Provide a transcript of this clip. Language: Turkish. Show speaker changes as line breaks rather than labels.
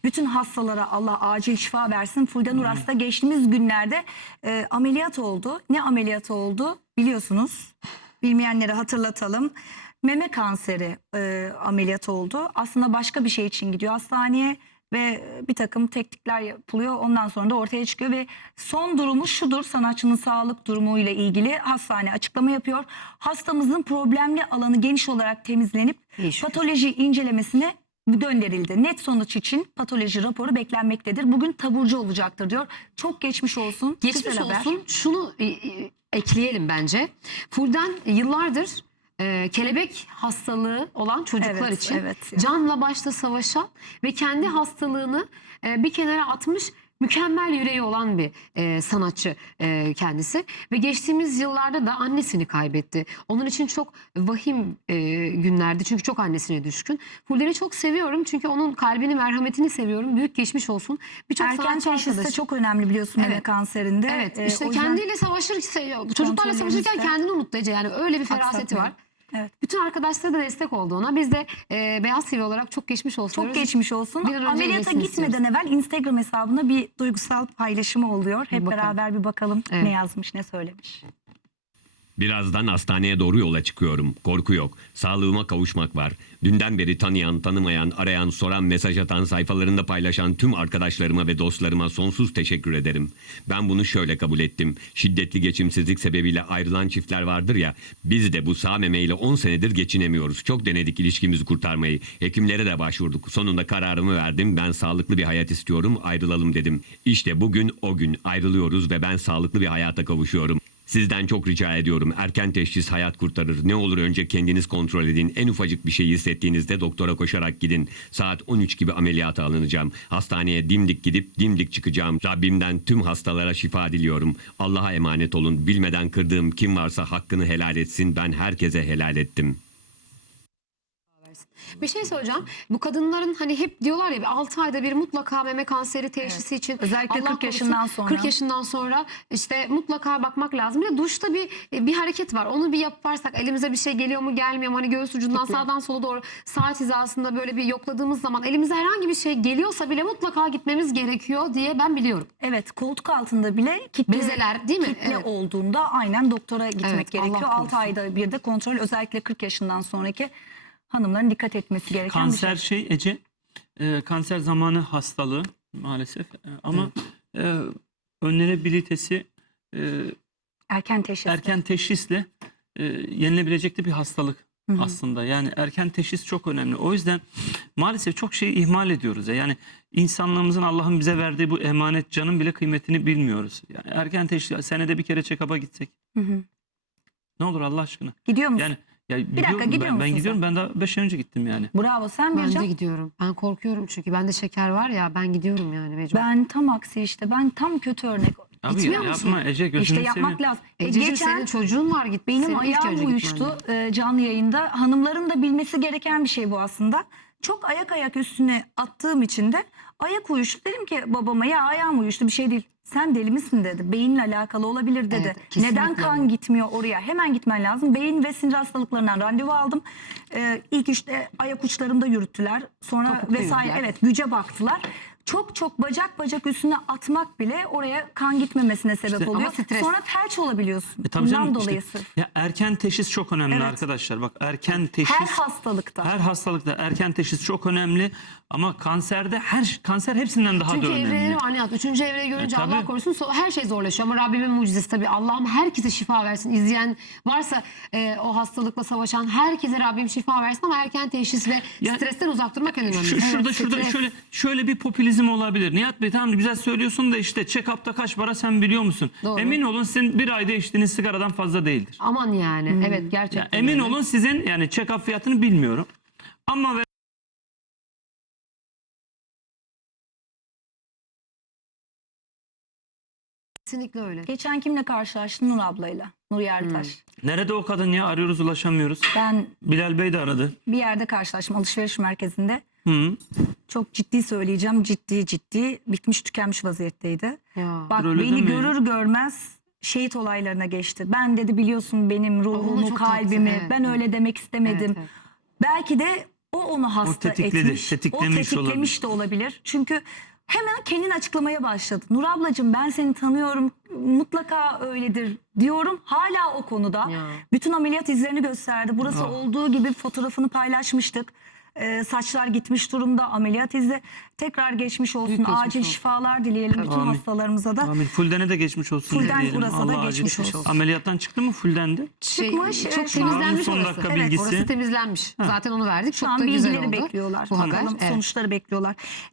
Bütün hastalara Allah acil şifa versin. Fulden Uras da geçtiğimiz günlerde ameliyat oldu. Ne ameliyatı oldu biliyorsunuz. Bilmeyenlere hatırlatalım. Meme kanseri ameliyatı oldu. Aslında başka bir şey için gidiyor hastaneye ve bir takım teknikler yapılıyor. Ondan sonra da ortaya çıkıyor ve son durumu şudur: sanatçının sağlık durumuyla ilgili hastane açıklama yapıyor. Hastamızın problemli alanı geniş olarak temizlenip patoloji incelemesine gönderildi. Net sonuç için patoloji raporu beklenmektedir. Bugün taburcu olacaktır diyor. Çok geçmiş olsun.
Geçmiş
Güzel haber.
olsun. Şunu ekleyelim bence. Fulden yıllardır kelebek hastalığı olan çocuklar için canla başla savaşan ve kendi hastalığını bir kenara atmış mükemmel yüreği olan bir sanatçı kendisi. Ve geçtiğimiz yıllarda da annesini kaybetti. Onun için çok vahim günlerdi. Çünkü çok annesine düşkün. Fulden'i çok seviyorum. Çünkü onun kalbini, merhametini seviyorum. Büyük geçmiş olsun. Birçok
erken teşhis de çok önemli biliyorsun meme kanserinde.
Evet. İşte kendiyle savaşır, çocuklarla savaşırken kendini unuttu Ece. Yani öyle bir feraseti var.
Evet.
Bütün arkadaşları da destek oldu ona. Biz de Beyaz TV olarak çok geçmiş olsun.
Çok geçmiş olsun. Ameliyata gitmeden evvel Instagram hesabına bir duygusal paylaşımı oluyor. Hep beraber bir bakalım ne yazmış, ne söylemiş.
Birazdan hastaneye doğru yola çıkıyorum. Korku yok. Sağlığıma kavuşmak var. Dünden beri tanıyan, tanımayan, arayan, soran, mesaj atan, sayfalarında paylaşan tüm arkadaşlarıma ve dostlarıma sonsuz teşekkür ederim. Ben bunu şöyle kabul ettim. Şiddetli geçimsizlik sebebiyle ayrılan çiftler vardır ya. Biz de bu sağ memeyle 10 senedir geçinemiyoruz. Çok denedik ilişkimizi kurtarmayı. Hekimlere de başvurduk. Sonunda kararımı verdim. Ben sağlıklı bir hayat istiyorum. Ayrılalım dedim. İşte bugün o gün ayrılıyoruz ve ben sağlıklı bir hayata kavuşuyorum. Sizden çok rica ediyorum. Erken teşhis hayat kurtarır. Ne olur önce kendiniz kontrol edin. En ufacık bir şey hissettiğinizde doktora koşarak gidin. Saat 13 gibi ameliyata alınacağım. Hastaneye dimdik gidip dimdik çıkacağım. Rabbimden tüm hastalara şifa diliyorum. Allah'a emanet olun. Bilmeden kırdığım kim varsa hakkını helal etsin. Ben herkese helal ettim.
Bir şey söyleyeceğim. Bu kadınların hani hep diyorlar ya 6 ayda bir mutlaka meme kanseri teşhisi için.
Özellikle
Allah
40 yaşından sonra.
40 yaşından sonra işte mutlaka bakmak lazım. Bir de duşta bir hareket var. Onu bir yaparsak elimize bir şey geliyor mu gelmiyor mu? Hani göğüs ucundan sağdan sola doğru saat hizasında böyle bir yokladığımız zaman elimize herhangi bir şey geliyorsa bile mutlaka gitmemiz gerekiyor diye ben biliyorum.
Evet, koltuk altında bile kitle,
bezeler değil mi?
Kitle olduğunda aynen doktora gitmek gerekiyor. 6 ayda bir de kontrol, özellikle 40 yaşından sonraki hanımların dikkat etmesi gereken
kanser
bir şey.
Ece, kanser zamanı hastalığı maalesef ama önlenebilitesi erken teşhisle yenilebilecek de bir hastalık aslında. Yani erken teşhis çok önemli. O yüzden maalesef çok şeyi ihmal ediyoruz. Yani insanlığımızın, Allah'ın bize verdiği bu emanet canın bile kıymetini bilmiyoruz. Yani erken teşhis, senede bir kere check-up'a gitsek. Ne olur Allah aşkına.
Gidiyor musun?
Yani
bir dakika, gidiyor musun
ben gidiyorum.
sen?
Ben daha 5 ay önce gittim yani.
Bravo, sen
Ben
Bircan.
de gidiyorum. Ben korkuyorum çünkü bende şeker var ya, ben gidiyorum yani mecbur.
Ben tam aksi işte. Ben tam kötü örnek.
Abi
Gitmiyor
yapma
musun?
Ece, gözünü
İşte yapmak
seveyim.
lazım.
Ececiğim,
Geçen
senin çocuğun var, git.
benim
Senin ilk önce
ayağım
gitmen
uyuştu
lazım.
canlı yayında. Hanımların da bilmesi gereken bir şey bu aslında. Çok ayak üstüne attığım için de ayak uyuştu. Dedim ki babama, ya ayağım uyuştu, bir şey değil. Sen deli misin dedi. Beyinle alakalı olabilir dedi.
Evet, kesinlikle.
Neden kan gitmiyor oraya? Hemen gitmen lazım. Beyin ve sinir hastalıklarından randevu aldım. İlk işte ayak uçlarımda yürüttüler. Sonra
Topuklu
vesaire,
yürüdüler.
evet, güce baktılar. Çok bacak üstüne atmak bile oraya kan gitmemesine sebep
İşte,
oluyor.
ama stres.
Sonra felç olabiliyorsun.
Tabii
Bundan
canım,
dolayı
işte,
sırf.
ya erken teşhis çok önemli
Evet.
arkadaşlar. Bak, erken teşhis
Her hastalıkta.
her hastalıkta erken teşhis çok önemli ama kanserde kanser hepsinden daha
Çünkü
da önemli.
evreleri var Nihat. 3. evreyi görünce
tabii.
Allah korusun her şey zorlaşıyor. Ama Rabbimin mucizesi tabii. Allah'ım herkese şifa versin. İzleyen varsa o hastalıkla savaşan herkese Rabbim şifa versin ama erken teşhis ve
Yani
stresten uzak durmak en önemli.
Şurada
stres.
şöyle bir popülizm olabilir. Nihat Bey, tamam güzel söylüyorsun da işte check-up'ta kaç para sen biliyor musun?
Doğru.
Emin olun sizin bir ayda içtiğiniz sigaradan fazla değildir.
Aman yani. Evet, gerçekten.
Ya, emin
öyle.
olun sizin, yani check-up fiyatını bilmiyorum. Ama
Kesinlikle öyle.
Geçen kimle karşılaştın? Nur ablayla. Nur Yertaş.
nerede o kadın ya? Arıyoruz, ulaşamıyoruz.
Ben
Bilal Bey de aradı.
bir yerde karşılaştım, alışveriş merkezinde.
Hı.
Çok ciddi söyleyeceğim. Ciddi bitmiş tükenmiş vaziyetteydi.
Ya.
Bak,
Öyle
beni
deme.
görür görmez şehit olaylarına geçti. Ben dedi biliyorsun benim
Onu
ruhumu,
çok
kalbimi.
taktı, evet,
Ben
evet.
öyle demek istemedim.
Evet.
Belki de O onu hasta
tetikledi,
etmiş.
tetiklemiş
O tetiklemiş de olabilir. Çünkü hemen kendini açıklamaya başladı. Nur ablacığım ben seni tanıyorum. Mutlaka öyledir diyorum. Hala o konuda.
Ya.
Bütün ameliyat izlerini gösterdi. Burası
Ah.
olduğu gibi fotoğrafını paylaşmıştık. Saçlar gitmiş durumda. Ameliyat izi. Tekrar geçmiş olsun.
Büyük geçmiş
Acil
olsun.
şifalar dileyelim bütün
Amin.
hastalarımıza da.
Amin. Fulden'e de geçmiş olsun
Fulden
diyelim.
burası da
Allah
geçmiş
acil.
olsun.
Ameliyattan çıktı mı Fulden'de?
Çıkmış,
Çok
şu an
temizlenmiş
son
orası.
dakika
Evet,
bilgisi.
Orası temizlenmiş. Zaten onu verdik.
Şu
Çok
an
da güzel
bilgileri
oldu.
bekliyorlar.
Bu haber.
Bakalım
Evet.
sonuçları bekliyorlar.